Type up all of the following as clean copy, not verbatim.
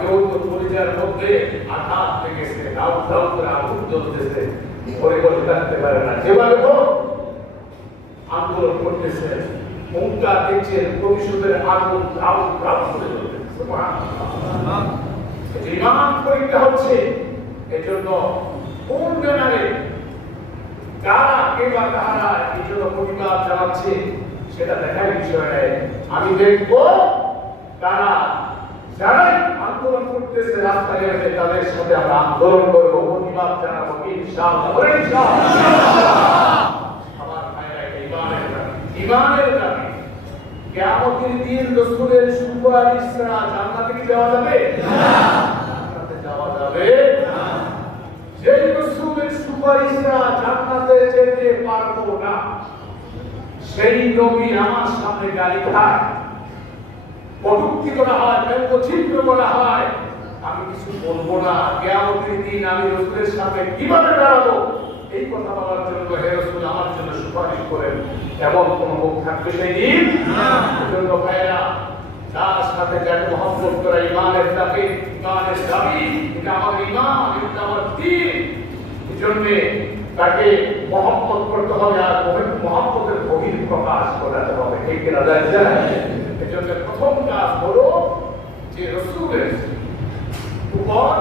কেউ তো পরিচার মধ্যে আঘাত লেগেছে, রাউ রাউ করে আগুন জ্বলতেছে, পরে বসে থাকতে পারে না, যেভাবে হোক আন্দোলন করতেছে, হুঙ্কার দিচ্ছেন, প্রতিশোধের আগুন রাউ রাউ করে জ্বলতেছে। সুবহানাল্লাহ। ইমান পরীক্ষা হচ্ছে। এজন্য কোন ব্যানারে কারা কে বা কারা এই জন্য প্রতিবাদ চালাচ্ছে সেটা দেখার বিষয় নয়। আমি দেখব কারা যারাই আন্দোলন করতেছে রাস্তায় এসে তাদের সাথে আমরা আন্দোলন করবো, প্রতিবাদ জানাবো ইনশাআল্লাহ। আমার ভাইরা, ইমানের দাবি কিয়ামতের দিন রাসূলের সুপারিশ ছাড়া জান্নাতে কি যাওয়া যাবে? জান্নাতে যাওয়া যাবে না। যেই রাসূলের সুপারিশ ছাড়া জান্নাতে যেতে পারবো না, সেই নবী আমার সামনে গালি খায়, কটূক্তি করা হয়, ব্যঙ্গচিত্র করা হয়, আমি কিছু বলবো না। কিয়ামতের দিন আমি রাসূলের সামনে কিভাবে দাঁড়াবো এই কথা বলার জন্য হে রাসূল আমার জন্য সুপারিশ করেন, এমন কোন মুখ থাকবে সেই দিন না। এজন্য ভাইরা, যার সাথে যাকে মহব্বত করা ইমানের দাবি, এটা আমার ইমান, এটা আমার দ্বীন। এজন্য তাকে মহব্বত করতে হবে, আর মহব্বতের বহির প্রকাশ করাতে হবে, ঠিক কিনা? এজন্য প্রথম কাজ হলো যে রাসূলের উপর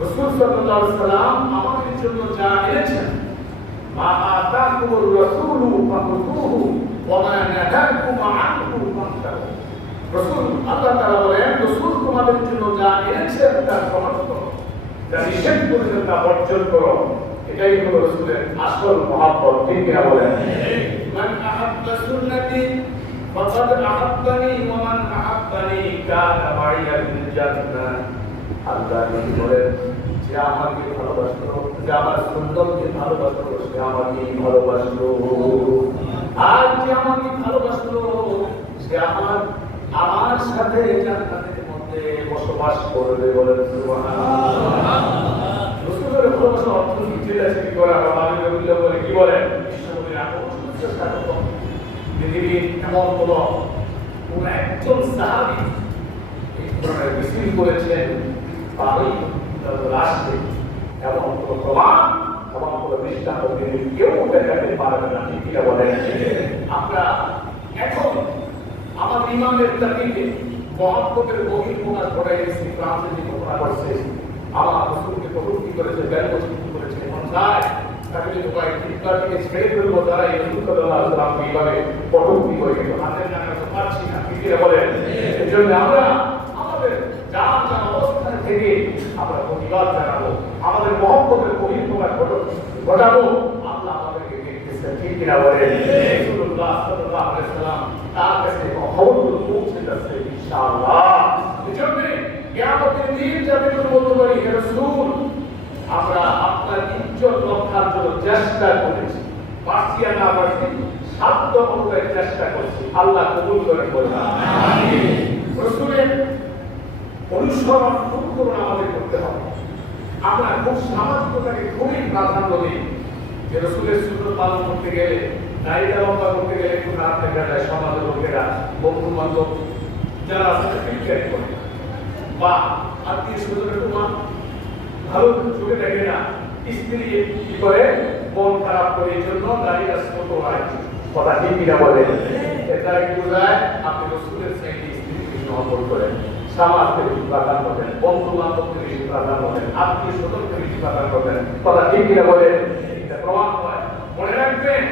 রাসূল সাল্লাল্লাহু আলাইহি সাল্লাম আমাদের জন্য যা এনেছেন, মা আতাকুমুর রাসূলু ফাখুযুহু ওয়া মা নাহাকুম আনহু ফান্তাহু। রাসূল, আল্লাহ তাআলা বলেন, রাসূল তোমাদের জন্য যা এনেছেন তা গ্রহণ করো, যা নিষেধ করেছেন তা বর্জন করো। এটাই হলো রাসূলের আসল মহব্বত, ঠিক কিনা বলেন? মান আহাব্বা সুন্নতি ফাকাদ আহাব্বানি ওয়া মান আহাব্বানি কানা মাইয়া ফিল জান্নাহ। আল্লাহ নবী বলেন, যে আমাকে ভালোবাসলো, যে আমার সুন্নতকে ভালোবাসলো, সে আমাকে ভালোবাসলো। আর যে আমাকে ভালোবাসলো, সে আমার সাথে জান্নাতের মধ্যে বসবাস করবে। বলেন সুবহানাল্লাহ। রাসূলের ভালোবাসা অর্থ কি? চিল্লাচিল্লি করা বা বাড়িতে বলে কি বলেন? বিশ্বনবীর আকর্ষণ চেষ্টা করত। পৃথিবীর এমন কোন একজন সাহাবী এই ধরনের মিছিল করেছেন বা ওই রাষ্ট্রে এমন কোন প্রমাণ এবং কোন দৃষ্টান্ত তিনি কেউ দেখাতে পারবে না, ঠিক কিনা বলেন? আমরা এখন আমার ইমানের দাবিতে মহব্বতের বহির্প্রকাশ ঘটাই গেছি। ফ্রান্সে যে ঘটনা ঘটছে, আমার রাসূলকে কটূক্তি করেছে, ব্যঙ্গচিত্র করেছে, এখন যায় তাকে যদি কয়েকদিন ছেড়ে ফেলবো, তারা এই রাসূল সাল্লাল্লাহু আলাইহি ওয়াসাল্লামকে এইভাবে কটূক্তি করে কিন্তু হাতের নামে তো পারছি না, ঠিক কিনা বলেন? এই জন্য আমরা আমাদের যার যার অবস্থান থেকে আমরা প্রতিবাদ জানাবো, আমাদের মহব্বতের বহির্প্রকাশ ঘটাবো। আল্লাহ আমাদেরকে দেখতেছেন, ঠিক কিনা বলেন? রাসূলুল্লাহ সাল্লাল্লাহু আলাইহি ওয়াসাল্লাম তার কাছে খবরগুলো পৌঁছে যাচ্ছে ইনশাআল্লাহ। এজন্য কিয়ামতের দিন যাতে করে বলতে পারি, হে রাসূল, আমরা আপনার ইজ্জত রক্ষার জন্য চেষ্টা করেছি, পারছি না পারছি, সাধ্য অনুযায়ী চেষ্টা করছি। আল্লাহ কবুল করেন, বলেন আমিন। রাসূলের অনুসরণ অনুকরণ আমাদের করতে হবে। আমরা খুব সামাজিকতাকে খুবই প্রাধান্য দিই, যে রাসূলের সুন্নাত পালন করতে গেলে, দায়িত্ব লম্বা করতে গেলে একটু রাত দেখা যায়, সমাজের লোকেরা, বন্ধু বান্ধব যারা আছে ক্রিটিসাইজ করে বা আত্মীয় স্বজনের তোমার ভালো চোখে দেখে না, স্ত্রী কি করে মন খারাপ করে, এই জন্য দাঁড়িয়ে ছোট হয়, কথা ঠিক কিনা বলে? এটা একটু যায় আপনি রাসূলের সাইডে স্ত্রীকে মহব্বত করেন, সমাজকে বেশি প্রাধান্য দেন, বন্ধু বান্ধবকে বেশি প্রাধান্য দেন, আত্মীয় স্বজনকে বেশি প্রাধান্য দেন, কথা ঠিক কিনা বলে? এটা প্রমাণ হয়। মনে রাখবেন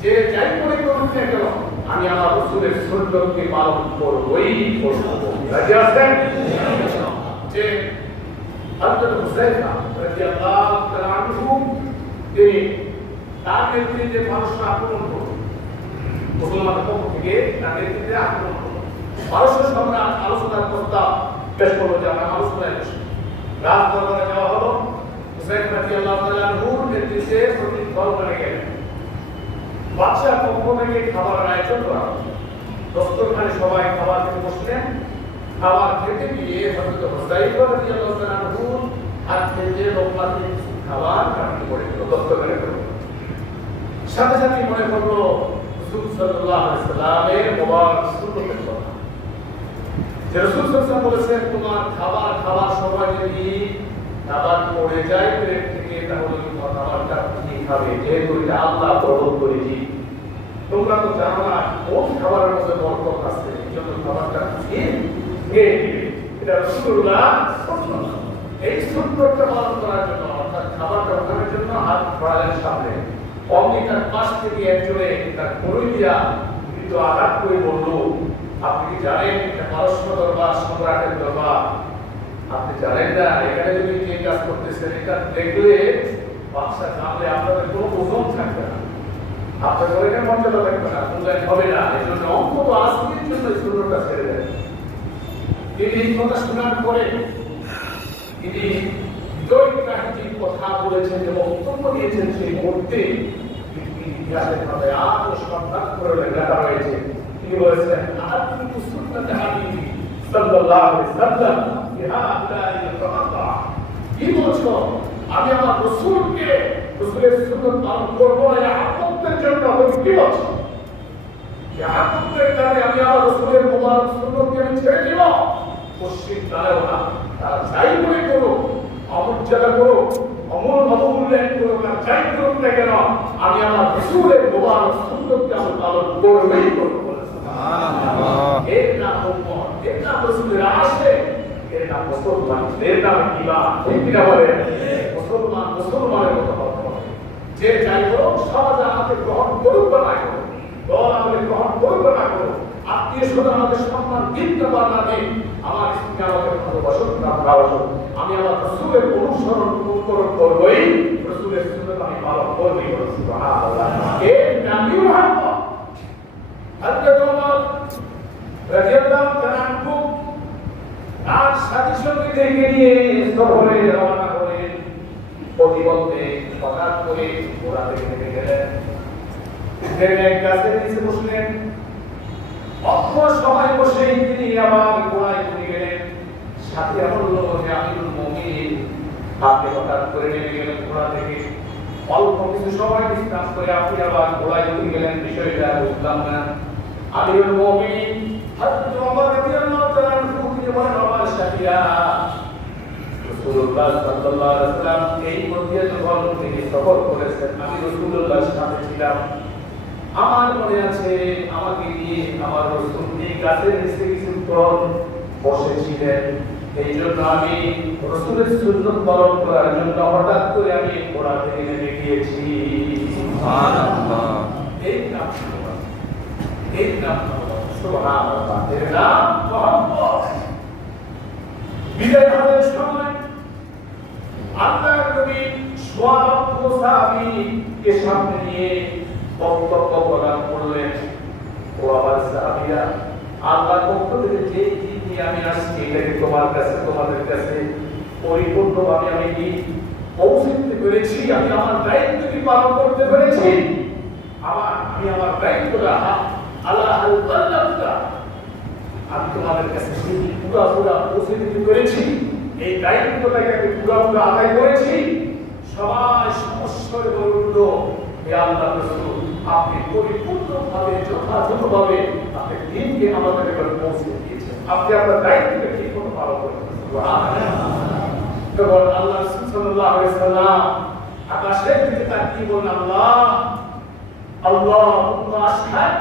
যে যাই মনে করুন না কেন, আমি আমার রাসূলের সুন্নতকে পালন করবই করব। রাজি আছেন? যে হযরত হুযায়ফা রাদিয়াল্লাহু তাআলা আনহু তিনি তার নেতৃত্বে মানুষকে আক্রমণ করলেন, মুসলমানদের পক্ষ থেকে তার নেতৃত্বে আক্রমণ করলেন। মানুষের সম্রাট আলোচনার প্রস্তাব পেশ করলো যে আমরা আলোচনায় বসি। রাত দরবারে যাওয়া হলো, হুযায়ফা রাদিয়াল্লাহু তাআলা আনহুর নেতৃত্বে প্রতিনিধি দল বনে গেলেন। বাদশাহ পক্ষ থেকে খাবারের আয়োজন করা হলো, দস্তরখানে সবাই খাবার খেতে বসলেন। খাবার খেতে গিয়ে হযরত হুযায়ফা রাদিয়াল্লাহু তাআলা আনহু হাত থেকে লোকমাতে খাবার কাটতে পড়ে গেল, দস্তরখানে পড়ে। সাথে সাথে মনে পড়লো রাসূল সাল্লাল্লাহু আলাইহি ওয়াসাল্লামের মোবারক সুন্নতের কথা। যে রাসূল সাল্লাল্লাহু আলাইহি ওয়াসাল্লাম বলেছেন তোমার খাবার সময় যদি খাবার পড়ে যায় প্লেট থেকে তাহলে খাবারটা কি খাবে, যেহেতু এটা আল্লাহ প্রদত্ত করেছি। তোমরা তো জানো না কোন খাবারের মধ্যে বরকত আছে, এই জন্য খাবারটা খেয়ে দিবে। এটা রাসূলুল্লাহ এই সুন্নতটা পালন করার জন্য, অর্থাৎ খাবারটা ওঠানোর জন্য হাত বাড়ালেন সামনে, অমনি তার পাশ থেকে একজনে তার কনুই দিয়া কিন্তু আঘাত করে বলল, আপনি কি জানেন এটা পারস্য দরবার, সম্রাটের দরবার? আপনি জানেন না এখানে যদি যে কাজ করতেছেন এটা দেখলে বাদশা জানলে আপনাদের কোনো ওজন থাকবে না, আপনার ঘরে মর্যাদা থাকবে না, মূল্যায়ন হবে না। এই জন্য অন্তত আজকের জন্য সুন্দরটা ছেড়ে দেন। তিনি এই কথা শোনার পরে তিনি হৃদয়গ্রাহী কথা বলেছেন এবং বক্তব্য দিয়েছেন, সেই মুহূর্তে ইতিহাসের ভাবে আরো সন্ধান করে লেখা রয়েছে। তিনি বলেছেন, আর কিন্তু সুন্নাতে হাবিবি সাল্লাল্লাহু আলাইহি ওয়াসাল্লাম কি বলছো? আমি আমার রাসূলকে, রাসূলের সুন্নাত পালন করব না, আপনাদের জন্য আমি কি বলছো? আপনাদের কারণে আমি আমার রাসূলের মুবারক সুন্নাতকে আমি ছেড়ে দিব? মুশরিক তারাও না, তারা যাই মনে করো, অমর্যাদা করো, অমূল্যায়ন করো, না যাই করুক না কেন, আমি আমার রাসূলের মুবারক সুন্নাতকে আমি পালন করবই করব। সুবহানাল্লাহ। এর নাম উম্মত, এর নাম রাসূলের আশিক, এর নাম মুসলমান, এর নাম ঈমান। ঠিক কি না বলেন? মুসলমানের মতো হতে হবে। যে যাই করুক, সমাজ আমাকে গ্রহণ করুক বা না করুক, দল আমাকে গ্রহণ করুক বা না করুক, আত্মীয় স্বজন আমাকে সম্মান দিন বা না দিন, আমার স্ত্রী আমাকে ভালোবাসুক না ভালোবাসুক, আমি আমার রাসূলের অনুকরণ করবই, রাসূলের সুন্নাত আমি পালন করবই। সুবহানাল্লাহ। এর নামই মুহাম্মদ। হযরত ওমর রাদিয়াল্লাহু তাআলা আনহু আর সাথী সঙ্গীদেরকে নিয়ে সফরে রওনা হলেন। প্রতিবন্ধে হঠাৎ করে ঘোড়া থেকে নেমে গেলেন, এক গাছের নিচে বসলেন। অল্প সময় বসেই তিনি আবার ঘোড়ায় উঠে গেলেন। সাথীরা বলল যে আমিরুল মুমিনিন, আপনি হঠাৎ করে নেমে গেলেন ঘোড়া থেকে, অল্প কিছু সময় বিশ্রাম করে আপনি আবার ঘোড়ায় উঠে গেলেন, বিষয়টা বুঝলাম না। আমিরুল মুমিনিন হযরত ওমর রাদিয়াল্লাহু তাআলা আনহু তিনি বলেন, আমার সাথীরা, রাসূলুল্লাহ সাল্লাল্লাহু আলাইহি ওয়াসাল্লাম এই মধ্যে যখন তিনি সফর করেছেন, আমি রাসূলুল্লাহর সাথে ছিলাম। আমার মনে আছে আমাকে নিয়ে আমার রাসূল এই গাছের নিচে কিছুক্ষণ বসেছিলেন। এই জন্য আমি রাসূলের সুন্নাত পালন করার জন্য হঠাৎ করে আমি ঘোড়া থেকে নেমে গিয়েছি। সুবহানাল্লাহ। এই নাম সুবহানাল্লাহ, এর নাম মুহাম্মদ। বিদায় হওয়ার সময় আল্লাহর নবী সোয়ালক্ষ সাহাবীকে সামনে নিয়ে বক্তব্য প্রদান করলেন। ও আমার সাহাবীরা, আল্লাহর পক্ষ থেকে যে জিনিস আমি আসছি এটাকে তোমাদের কাছে পরিপূর্ণভাবে আমি কি পৌঁছে দিতে পেরেছি? আমি আমার দায়িত্বটি পালন করতে পেরেছি? আমি আমার দায়িত্বটা আল্লাহ আমি তোমাদের কাছে পুরা পৌঁছে দিতে পেরেছি। এই দায়িত্বটাকে আমি পুরা আদায় করেছি। সবাই সমস্যায় বলে উঠল, হে আল্লাহ রাসূল, আপনি পরিপূর্ণভাবে যথাযথভাবে আপনি দিনকে আমাদের কাছে পৌঁছে দিয়েছেন, আপনি আপনার দায়িত্বকে ঠিক মতো পালন করেছেন। সুবহানাল্লাহ। তখন আল্লাহ রাসূল সাল্লাল্লাহু আলাইহি ওয়াসাল্লাম আকাশের দিকে তাকিয়ে বললেন, আল্লাহুম্মা আশহাদ,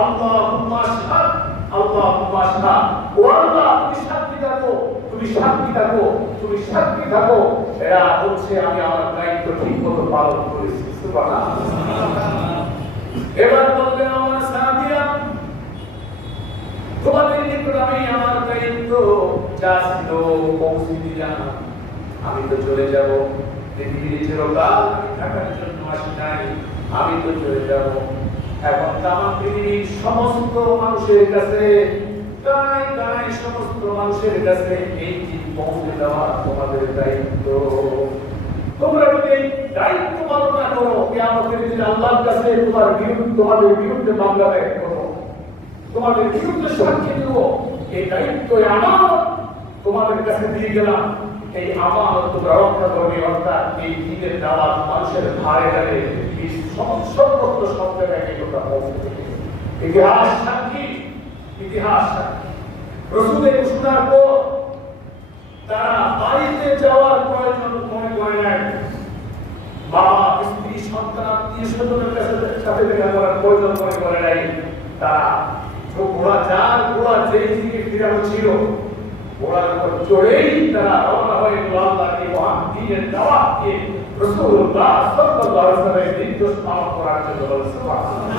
আল্লাহুম্মা আশহাদ, আল্লাহুম্মা আশহাদ। ও আল্লাহ, তুমি সাক্ষী থাকো, তুমি সাক্ষী থাকো, তুমি সাক্ষী থাকো, এরা হচ্ছে আমি আমার দায়িত্ব ঠিক মতো পালন করেছি। সুবহানাল্লাহ। এবার বললেন, আমার সাহাবীরা, তোমাদের নিকট আমি আমার দায়িত্ব যা ছিল পৌঁছে দিলাম। আমি তো চলে যাব, পৃথিবীর চিরকাল আমি থাকার জন্য আসি নাই, আমি তো চলে যাব। এখন তামাম পৃথিবীর সমস্ত মানুষের কাছে, তাই সমস্ত মানুষের কাছে এই জিনিস পৌঁছে দেওয়া তোমাদের দায়িত্ব। তোমরা যদি এই দায়িত্ব পালন না করো, কিয়ামতের দিন আল্লাহর কাছে তোমাদের বিরুদ্ধে মামলা দায়ের করো, তোমাদের বিরুদ্ধে সাক্ষী দেব। এই দায়িত্ব আমার তোমাদের কাছে দিয়ে গেলাম, এই আমার তোমরা রক্ষা করবে। অর্থাৎ এই দিনের দাওয়াত মানুষের ধারে ধারে সর্বত্র সব জায়গায় এই কথা পৌঁছে দেবে। ইতিহাস সাক্ষী, ইতিহাস সাক্ষী। রাসূলের ঘোষণার পর তারা বাড়িতে যাওয়ার প্রয়োজন মনে করে নেন। বাবা স্ত্রী সন্তান আত্মীয় স্বজনের সাথে দেখা করার প্রয়োজন মনে করে নাই। তারা ঘোড়া যেই দিকে ফিরে ছিল ঘোড়ার উপর চড়েই তারা রওনা হয়ে আল্লাহকে মহান দ্বীনের দাওয়াত দিয়ে রাসূলুল্লাহ সাল্লাল্লাহু আলাইহি ওয়াসাল্লামের নির্দেশ পালন করার জন্য সুবহানাল্লাহ।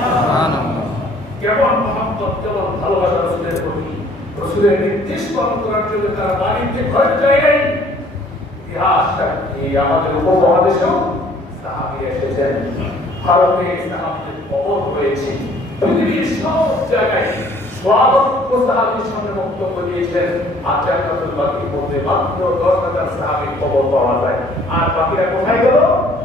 কেমন মহব্বত, কেমন ভালোবাসা রাসূলের প্রতি, রাসূলের নির্দেশ পালন করার জন্য তারা বাড়িতে ঘরে যায় নাই। ইতিহাসটা কি আমাদের উপমহাদেশেও সাহাবী এসেছেন, ভারতে সাহাবীদের কবর হয়েছে, পৃথিবীর সব জায়গায় স্বাগত সাহাবীর সামনে বক্তব্য দিয়েছেন। আচার্যুল বাকির মধ্যে মাত্র 10,000 সাহাবীর কবর পাওয়া যায়। আর বাকিরা কোথায় গেল?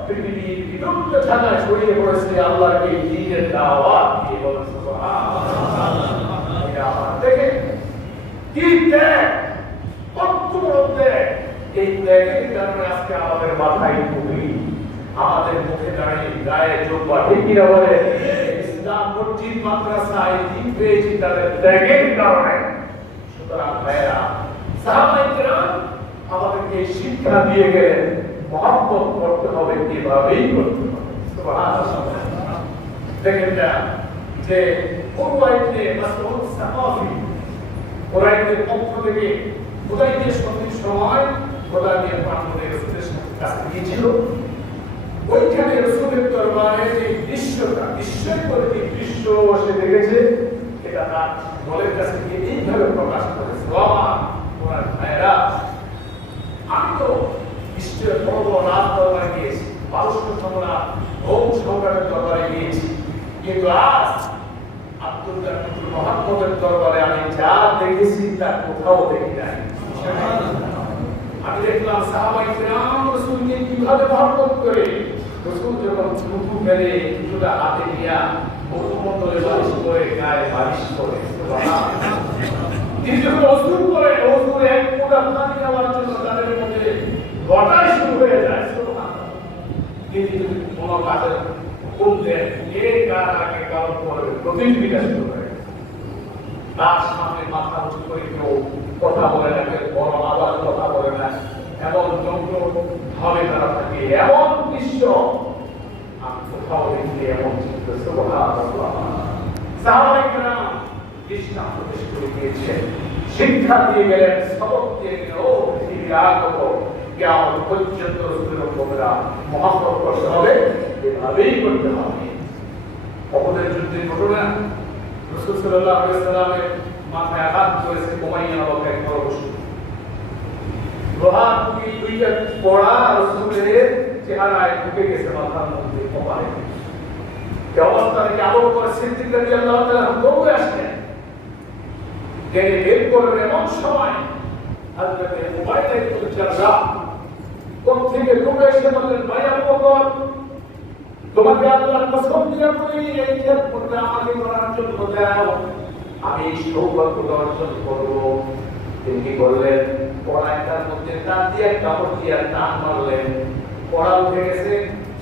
পৃথিবীর বিভিন্ন জায়গায় ছড়িয়ে পড়েছে আল্লাহর এই দ্বীনের দাওয়াত দিয়ে। বলেন সুবহানাল্লাহ। এটা আমার দেখে কি ত্যাগ, কত বড় ত্যাগ! এই ত্যাগের কারণে আজকে আমাদের মাথায় টুপি, আমাদের মুখে দাঁড়িয়ে গায়ে জুব্বা, ঠিক কিনা বলে? ইসলাম মসজিদ মাদ্রাসায় দিন পেয়েছি তাদের ত্যাগের কারণে। সুতরাং ভাইয়েরা, সাহাবায়ে কেরাম আমাদেরকে শিক্ষা দিয়ে গেলেন মহব্বত করতে হবে, কিভাবেই করতে হবে। সুবহানাল্লাহ। দেখেন না যে কুরাইশে মাসউদ সাকাফি কুরাইশদের পক্ষ থেকে হুদাইবিয়ার সন্ধির সময় খোদাইবিয়ার প্রান্তরে রাসূলের কাছে গিয়েছিল। ওইখানে রাসূলের দরবারে যে দৃশ্যটা, বিস্ময় করে যে দৃশ্য সে দেখেছে, এটা তার দলের কাছে গিয়ে এইভাবে প্রকাশ করেছে। বাবা ওরা ভাইরা, আমি তো বিশ্বের বড় বড় রাজ দরবারে গিয়েছি, পারস্য সম্রাট, রোম সম্রাটের দরবারে গিয়েছি, কিন্তু আজ আব্দুল্লাহ ইবনে মুহাম্মদের দরবারে আমি যা দেখেছি তা কোথাও দেখি নাই। আমি দেখলাম সাহাবায়ে কেরাম রাসূলকে কিভাবে মহব্বত করে, রাসূল যখন থুতু ফেলে কিছুটা হাতে নিয়ে মুখমণ্ডলে বালিশ করে গায়ে বালিশ করে, সুবহানাল্লাহ। তিনি যখন ওযু করে, ওযুর এক ফোঁটা পানি নেওয়ার জন্য তাদের মধ্যে লড়াই শুরু হয়ে যায়, সুবহানাল্লাহ। তিনি যদি কোনো কাজের হুকুম দেন, কে কার আগে কারণ করবে, প্রতিযোগিতা শুরু হয়। তার সামনে মাথা উঁচু করে কেউ কথা বলে না, কেউ বড় আবার কথা বলে না, এমন যন্ত্র ভাবে তারা থাকে। এমন দৃশ্য আমি কোথাও দেখি, এমন চিত্র। সুবহানাল্লাহ। সাহাবায়ে কেরাম দৃষ্টান্ত পেশ করে দিয়েছেন, শিক্ষা দিয়ে গেলেন, সবক দিয়ে গেলেন। ও পৃথিবীর আগত কিয়ামত পর্যন্ত রাসূলের উম্মতরা মহব্বত করতে হবে, এভাবেই করতে হবে। উহুদের যুদ্ধের ঘটনা, রাসূল সাল্লাল্লাহু আলাইহি ওয়াসাল্লামের মাথায় আঘাত করেছে উমাইয়া নামক এক নরপশু। লোহার টুপি দুইটা পড়া রাসূলের চেহারায় ঢুকে গেছে, মাথার মধ্যে, কপালে। এই অবস্থা থেকে আবু বকর সিদ্দিক রাদিয়াল্লাহু তাআলা দৌড়ে আসলেন, টেনে বের করলেন। এমন সময় হযরত উবাইদা ইবনে জাররাহ কোথা থেকে দৌড়ে এসে বললেন, ভাই আবু বকর, তোমাকে আল্লাহর কসম দিয়ে বলি, এই খেদমতটা আমাকে করার জন্য দাও, আমি সৌভাগ্য অর্জন করব। তিনি কি করলেন? পড়াটার মধ্যে টান দিয়ে কাপড় দিয়ে টান মারলেন, পড়া উঠে গেছে।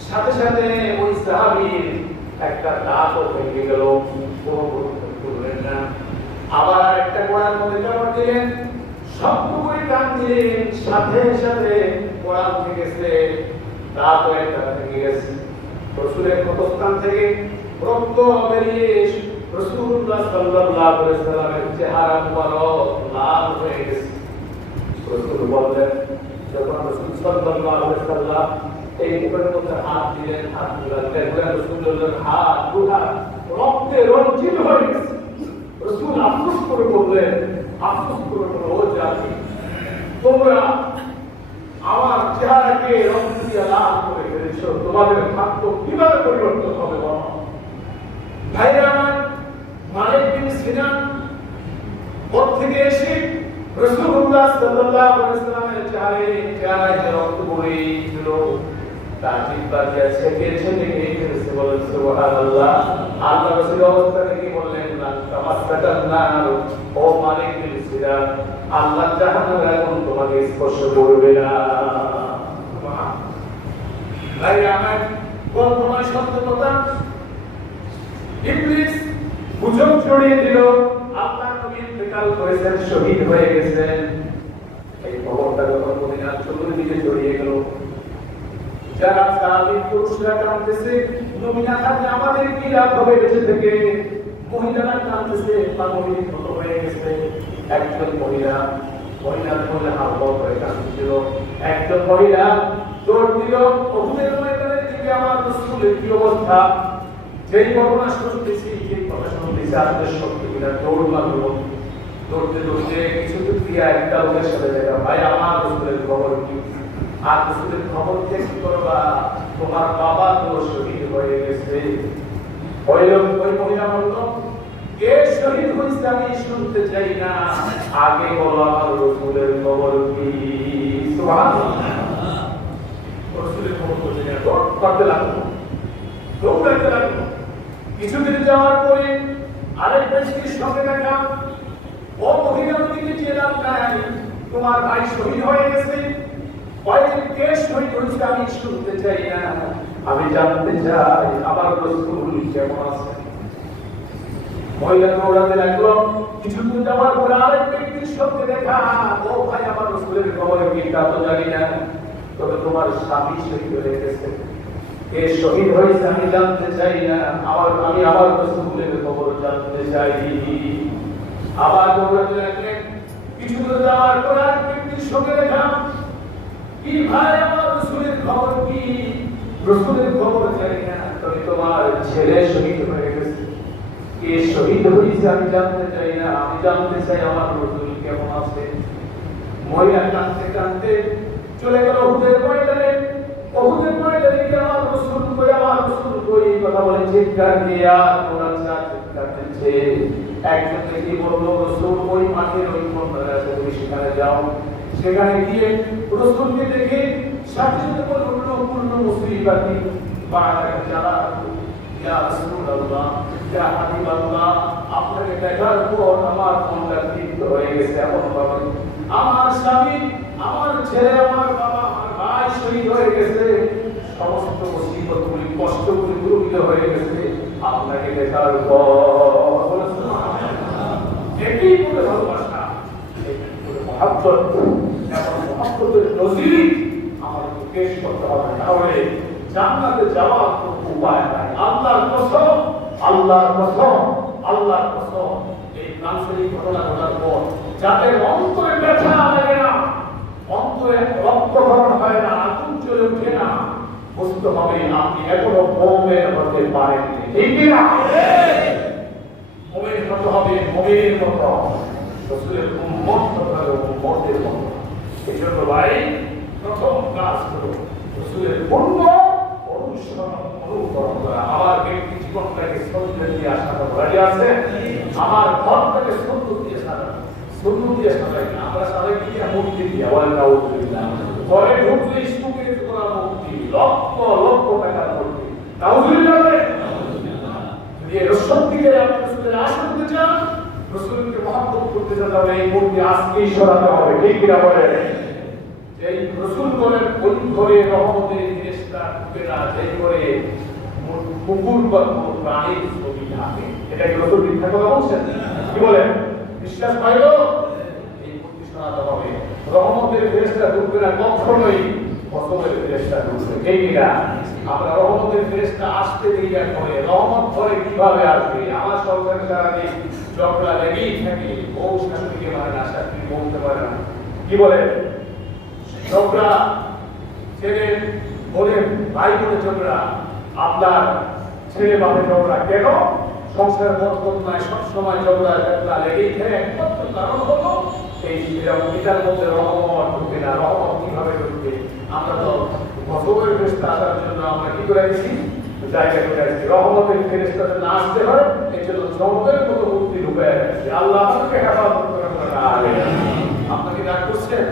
সাথে সাথে ওই সাহাবীর একটা দাঁতও ভেঙে গেল, কোনো গুরুত্ব করলেন না। আবার একটা পড়ার মধ্যে কাপড় দিলেন, সবটুকুই টান দিলেন, সাথে সাথে পড়া উঠে গেছে, দাঁতও একটা ভেঙে গেছে। রাসূলের ক্ষতস্থান থেকে রক্ত বেরিয়ে রাসূলুল্লাহ সাল্লাল্লাহু আলাইহি ওয়াসাল্লামের চেহারা মুবারক লাল হয়ে গেছে। রাসূল বললেন, যখন রাসূল সাল্লাল্লাহু আলাইহি ওয়াসাল্লাম এই মুখের মধ্যে হাত দিলেন, হাত বুলালেন, রাসূলুল্লাহর হাত দুহাত রক্তে রঞ্জিত হয়ে গেছে। রাসূল আফসোস করে বললেন, আফসোস করে বললেন, ও জাতি, তোমরা আমার চেহারাকে রং দিয়ে লাল করে ফেলেছ, তোমাদের ভাগ্য কিভাবে পরিবর্তন হবে বলো? ভাইরা আমার, মালিক বিন সিনান পথ থেকে এসে রাসূলুল্লাহ সাল্লাল্লাহু আলাইহি ওয়াসাল্লামের চেহারায় যে রক্ত বইছিল তা জিহ্বা দিয়ে ছেঁকে খেয়ে ফেলেছে। বলেন সুবহানাল্লাহ। আল্লাহ রাসূল অবস্থা থেকে বললেন, না তামাসসাকান নার, ও মালিক বিন সিনান, আল্লাহ জাহান্নাম এখন তোমাকে স্পর্শ করবে না। ভাইরা আমার, কল্পনায় সত্য কথা। ইবলিস গুজব ছড়িয়ে দিল আল্লাহর নবীর ইন্তেকাল করেছেন, শহীদ হয়ে গেছেন। এই খবরটা যখন মদিনার চতুর্দিকে ছড়িয়ে গেল, যারা সাহাবী পুরুষরা কাঁদতেছে, নবী না থাকলে আমাদের কি লাভ হবে বেঁচে থেকে। মহিলারা কাঁদতেছে, পাগলের মতো হয়ে গেছে। একজন মহিলা হালকা করে কাঁদছিল। একজন মহিলা দৌড় দিল, উহুদের ময়দানের দিকে। আমার রাসূলের কি অবস্থা, যেই ঘটনা শুনতেছি, যেই কথা শুনতেছি, আসলে সত্যি কিনা দৌড় মারল। দৌড়তে দৌড়তে কিছু দূর দিয়ে একটা লোকের সাথে দেখা, ভাই আমার রাসূলের খবর কি? আর রাসূলের খবর দিয়ে কি করবা? তোমার বাবা তো শহীদ হয়ে গেছে। ওই মহিলা বলল, কে শহীদ হয়েছে আমি শুনতে চাই না, আগে বলো আমার রাসূলের খবর কি। সুবহানাল্লাহ। রাসূলের খবর বলতে গেলে করতে লাগলো, দৌড়াতে লাগলো। কিছুদিন যাওয়ার পরে আরেক ব্যক্তির সঙ্গে দেখা। ও মহিলার দিকে চেলাম নাই, তোমার ভাই শহীদ হয়ে গেছে। কে শহীদ হয়েছে আমি শুনতে চাই না, আমি জানতে চাই আমার রাসূল কেমন আছে। মহিলা দৌড়াতে লাগলো। কিছুদিন যাওয়ার পরে আরেক ব্যক্তির সঙ্গে দেখা। ও ভাই আমার রাসূলের খবর কি? তা তো জানি না, তবে তোমার স্বামী শহীদ হয়ে গেছে। কে শহীদ হয়েছে আমি জানতে চাই না, আমি আমার রাসূলের খবর জানতে চাই। আবার দৌড়াতে লাগলেন। কিছুদূর যাওয়ার পর আর ব্যক্তির সঙ্গে দেখা। কি ভাই আমার রাসূলের খবর কি? রাসূলের খবর জানি না, তবে তোমার ছেলে শহীদ হয়ে গেছে। কে শহীদ হয়েছে আমি জানতে চাই না, আমি জানতে চাই আমার রাসূল কেমন আছে। মহিলা কাঁদতে কাঁদতে চলে গেল উহুদের ময়দানে। উহুদের ময়দানে গিয়ে আমার রাসূল কই কথা বলে চিৎকার দিয়া ওরা চিৎকার দিচ্ছে। একজন দেখি বলল, রাসূল ওই মাঠের ওই কোণায় আছে, তুমি সেখানে যাও। সেখানে গিয়ে রাসূলকে দেখে সাথে সাথে বলল, পূর্ণ মুসিবাতি বাড়া যারা ইয়া রাসূলুল্লাহ, ইয়া হাবিবাল্লাহ, আপনাকে দেখার পর আমার মনটা তৃপ্ত হয়ে গেছে। এমন ভাবে আমার স্বামী, আমার ছেলে, আমার বাবা, আমার ভাই শহীদ হয়ে গেছে। সমস্ত মুসিবতগুলি, কষ্টগুলি দূরীভূত হয়ে গেছে আপনাকে দেখার পর। এটাই বলে ভালোবাসা, এটাই বলে মহব্বত। এমন মহব্বতের নজির আমাদের পেশ করতে হবে, তাহলে জান্নাতে যাওয়ার কোনো উপায় নাই। আল্লাহর কসম, আল্লাহর কসম, আল্লাহর কসম, এই প্রাণশরীর ঘটনা ঘটার পর যাদের অন্তরে ব্যথা লাগে না, অন্তরে রক্তক্ষরণ হয় না, আগুন জ্বলে ওঠে না, বুঝতে হবে আপনি এখনো মুমিন হতে পারেননি। ঠিক না? মুমিন হতে হবে, মুমিনের মতো, রাসূলের উম্মত হতে হবে, উম্মতের মতো। এই জন্য ভাই প্রথম কাজ হলো রাসূলের পূর্ণ অনুসরণ, অনুকরণ করা। আমার ব্যক্তি জীবনটাকে সুন্নাত দিয়ে সাজানো রাজি আছে, আমার ঘরটাকে সুন্নাত দিয়ে সাজানো, সুন্নাত দিয়ে সাজাই না। আমরা সাজাই কি মূর্তি দিয়ে, ওয়াল নাউযুবিল্লাহ। ঘরে ঢুকলে স্তূপের করা মূর্তি, লক্ষ লক্ষ টাকার মূর্তি, নাউযুবিল্লাহ। যদি রাসূল দিকে আপনি রাসূলের আশা করতে চান, রাসূলকে মহব্বত করতে চান, তাহলে এই মূর্তি আজকেই সরাতে হবে। ঠিক কিনা বলে? এই রাসূল বলেন, ওই ঘরে রহমতের ফেরেশতা ঢুকে না, যেই ঘরে কুকুর বা কোনো প্রাণীর ছবি থাকে। এটা কি রাসূল মিথ্যা কথা বলছেন? কি বলেন? বিশ্বাস পাইলো? এই মূর্তি সরাতে হবে। রহমতের ফেরেশতা ঢুকবে না, কখনোই কসমের ফেরেশতা ঢুকবে। ঠিক কিনা? আমরা রহমতের ফেরেশতা আসতে দেরি করে, রহমত ঘরে কিভাবে আসবে? আমার সংসারে সারাদিন ঝগড়া লেগেই থাকে, বউ শাশুড়িকে মানে না, শাশুড়ি বলতে পারে না। কি বলে? ঝগড়া, ছেলে বলে ভাই বলে ঝগড়া, আপনার ছেলে বাপে ঝগড়া। কেন? সংসার বরকত নাই, সবসময় ঝগড়া লেগেই থাকে। একমাত্র কারণ হলো এই পিতার মধ্যে রহমত ঢুকে না। রহমত কিভাবে ঢুকবে? আমরা তো গজবের ফেরেশতা আসার জন্য আমরা কি করে দিচ্ছি? জায়গা করে দিচ্ছি। রহমতের ফেরেশতা না আসতে হয়, এই জন্য জগতের মতো মূর্তি ঢুকে যাচ্ছে। আল্লাহ আমাকে হেফাজত করে না। আপনাকে ডাক করছেন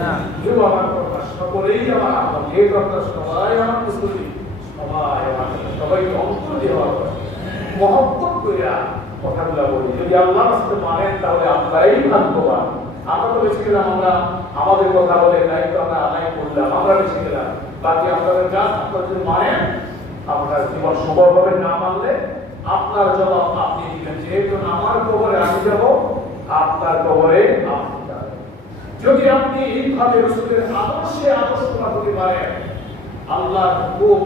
না? কেউ আমার কথা, সকলেই আমার আপন, এই কথা সবাই আমার মুসলিম, সবাই আমার, সবাইকে অন্তর দেওয়া মহব্বত কইরা কথাগুলা বলি। যদি আল্লাহ আসতে মানেন তাহলে আপনারাই ভাগ্যবান। আমরা তো বেশি গেলাম, আমরা আমাদের কথা বলে দায়িত্ব আমরা আদায় করলাম, আমরা বেশি গেলাম। বাকি আপনাদের কাজ, আপনারা যদি মানেন আপনার জীবন সুন্দর হবে, না মানলে আপনার জবাব আপনি দিবেন। যেহেতু আমার খবরে আমি যাবো, আপনার কবরে আপনি যাবেন। যদি আপনি এইভাবে রাসূলের আদর্শে আদর্শবান হতে পারেন, আল্লাহর হুকুম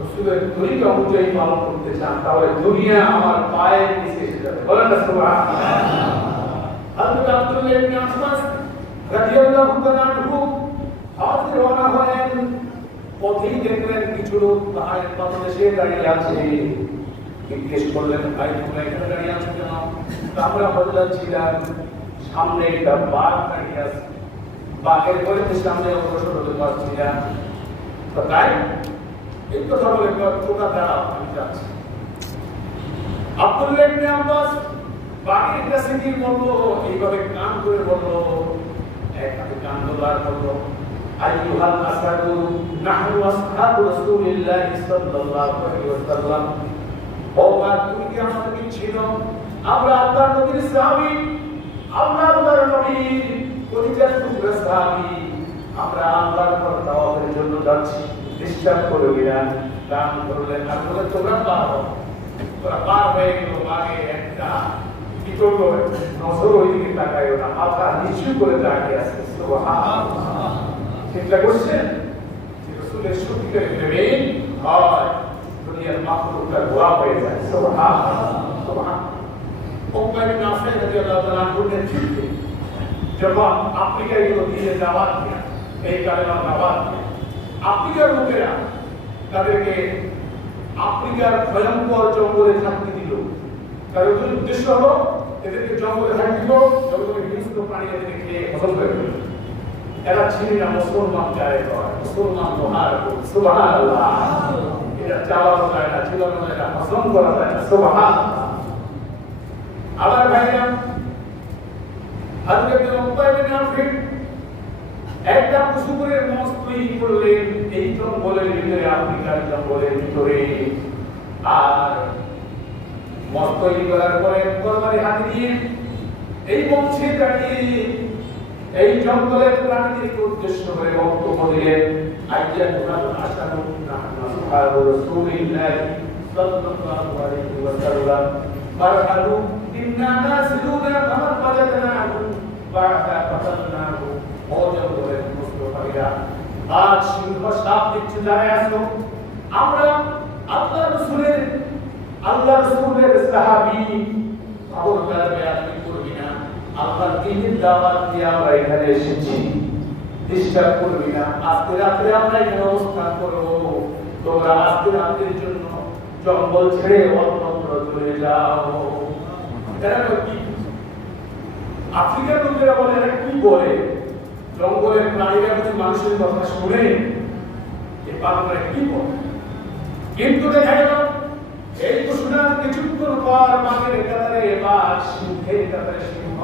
রাসূলের তরিকা অনুযায়ী পালন করতে চান, তাহলে দুনিয়া আমার পায়ের নিচে এসে যাবে। বলেন না সুবহানাল্লাহ। হযরত আব্দুল্লাহ ইবনে আব্বাস রাদিয়াল্লাহু তাআলা আনহু হজ রওনা হলেন। পথেই দেখলেন কিছু লোক পাহাড়ের পাদদেশে দাঁড়িয়ে আছে। জিজ্ঞেস করলেন, ভাই তোমরা এখানে দাঁড়িয়ে আছো কেন? আমরা হযরত ছিলাম, সামনে একটা বাঘ দাঁড়িয়ে আছে, বাঘের পরে সামনে অগ্রসর হতে পারছি না, তো তাই এই কথা বলে তোমরা দাঁড়াও, আমি যাচ্ছি। আব্দুল্লাহ ইবনে আব্বাস বাঘের কাছে গিয়ে বললো, এইভাবে কান করে বললো, এক হাতে কান ধরার বললো, আইয়ুহাল আসাদু নাহনু আসহাবু রাসূলিল্লাহ সাল্লাল্লাহু আলাইহি ওয়াসাল্লাম। ও বাঘ, তুমি কি আমাদেরকে চিনো? আমরা আল্লাহর নবীর সাহাবী, আমরা আল্লাহর নবীর পরিচয় টুকরা সাহাবী। আমরা আল্লাহর পর দাওয়াতের জন্য যাচ্ছি, ডিস্টার্ব করবি না। কান ধরলেন, আর বলে তোমরা পারো। তোরা পার হয়ে গেল, বাঘে একটা বিতর্ক নজর ওই দিকে তাকায়ও না, মাথা নিচু করে দাঁড়িয়ে আছে। সুবহানাল্লাহ। চিন্তা করছেন যে রাসূলের সত্যিকার প্রেমিক হয়, দুনিয়ার মাখলুকটা গোলাপ হয়ে যায়। সুবহানাল্লাহ, সুবহানাল্লাহ। উকবা ইবনে নাফি রাদিয়াল্লাহু তাআলা আনহুর নেতৃত্বে যখন আফ্রিকায় গেল দিনের দাওয়াত দিয়ে, এই কালেমার দাওয়াত দিয়ে, আফ্রিকার লোকেরা তাদেরকে আফ্রিকার ভয়ঙ্কর জঙ্গলে থাকতে দিল। তাদের উদ্দেশ্য হলো এদেরকে জঙ্গলে থাকতে দিল, জঙ্গলে হিংস্র প্রাণী এদেরকে খেয়ে ফসল করে দিল। এরা ছিলেন না মুসলমান গায়ে হয়, মুসলমান লোহার। সুবহানাল্লাহ। এটা চালানো যায় না, ছিলানো যায় না, হজম করা যায় না। সুবহানাল্লাহ। আবার ভাইরা, হযরত উকবা ইবনে নাফি একটা পুকুরের মঞ্চ তৈরি করলেন এই জঙ্গলের ভিতরে, আফ্রিকার জঙ্গলের ভিতরে। আর মঞ্চ তৈরি করার পরে তরবারি হাতে নিয়ে এই মঞ্চে দাঁড়িয়ে এই জঙ্গলের প্রাণীদেরকে উদ্দেশ্য করে বক্তব্য দিলেন। আইয়াতুল আসাদু নাহনু আসহাবু রাসূলিল্লাহ সাল্লাল্লাহু আলাইহি ওয়াসাল্লাম ফারহাদু ইন্না নাসিলুনা ফামান ওয়াজাদনাহু বা'দা ফাতালনাহু। ও জঙ্গলের মুসলমানেরা, আজ সিংহ সাপ দিচ্ছে দাঁড়ায় আছো, আমরা আল্লাহ রাসূলের সাহাবী, খবরদার বেয়াদবি করবি না। আল্লাহর দ্বীনের দাওয়াত দিয়ে আমরা এখানে এসেছি, ডিস্টার্ব করবি না। আজকে রাত্রে আমরা এখানে অবস্থান করব, তোমরা আজকে রাতের জন্য জঙ্গল ছেড়ে অন্যত্র চলে যাও। এরা কি আফ্রিকার লোকেরা বলে, এরা কি বলে? জঙ্গলের প্রাণীরা যদি মানুষের কথা শুনে এ পাগলরা কি বলে? কিন্তু দেখা গেল এই ঘোষণার কিছুক্ষণ পর বাঘের কাতারে বাঘ, সিংহের কাতারে সিংহ,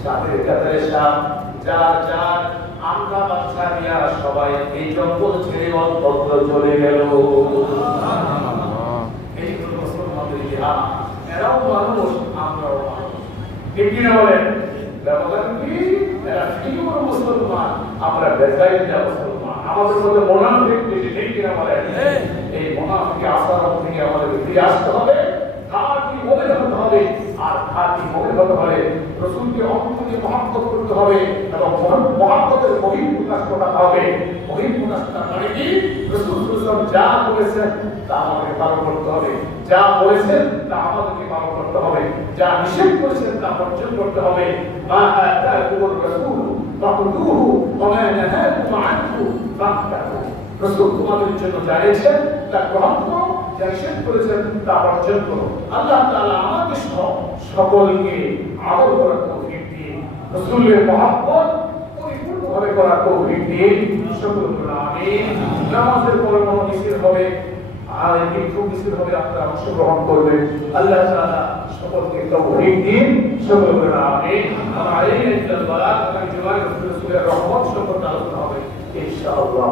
সাপের কাতারে সাপ, যার যার আমরা বাচ্চা নিয়ে সবাই এই জঙ্গল ছেড়ে অন্যত্র চলে গেল। এই হলো মুসলমানদের ইতিহাস। এরাও মানুষ, আমরাও মানুষ। ঠিক কিনা বলেন? ব্যবধান কি? এরা ঠিকই বড় মুসলমান, আমরা বেজাইয়া মুসলমান। আমাদের মধ্যে মুনাফিক বেশি। ঠিক কিনা বলেন? এই মুনাফিক আচরণ থেকে আমাদের ফিরে আসতে হবে, খাঁটি মুমিন হতে হবে। আর খাঁটি মুমিন হতে হলে রাসূলকে অন্তরে মহব্বত করতে হবে এবং মহব্বতের বহিঃপ্রকাশ ঘটাতে হবে। বহিঃপ্রকাশটা মানে কি? রাসূল সাল্লাল্লাহু আলাইহি ওয়াসাল্লাম যা বলেছেন তা আমাদের পালন করতে হবে, যা বলেছেন তা আমাদেরকে পালন করতে হবে, যা নিষেধ করেছেন তা বর্জন করতে হবে। মা আতাকুমুর রাসূল ফাখুযুহু ওয়া মা নাহাকুম আনহু ফান্তাহু। রাসূল তোমাদের জন্য যা এনেছেন তা গ্রহণ করো, যা নিষেধ করেছেন তা বর্জন করো। আল্লাহ তাআলা আমাদের সকলকে আমল করার তৌফিক দিন, রাসূলের মহব্বত পরিপূর্ণভাবে করার তৌফিক দিন। সকল আমিন। নামাজের পরে মনোনিবেশ হবে, আর একটু মিছিল হবে, আপনারা অংশগ্রহণ করবেন। আল্লাহ তাআলা সকলকে তৌফিক দিন। সকল আমিন। আর এই ইল্লাল্লাহ, কারণ জুমায় রাসূলের রহমত সম্পর্কে আলোচনা হবে ইনশাআল্লাহ।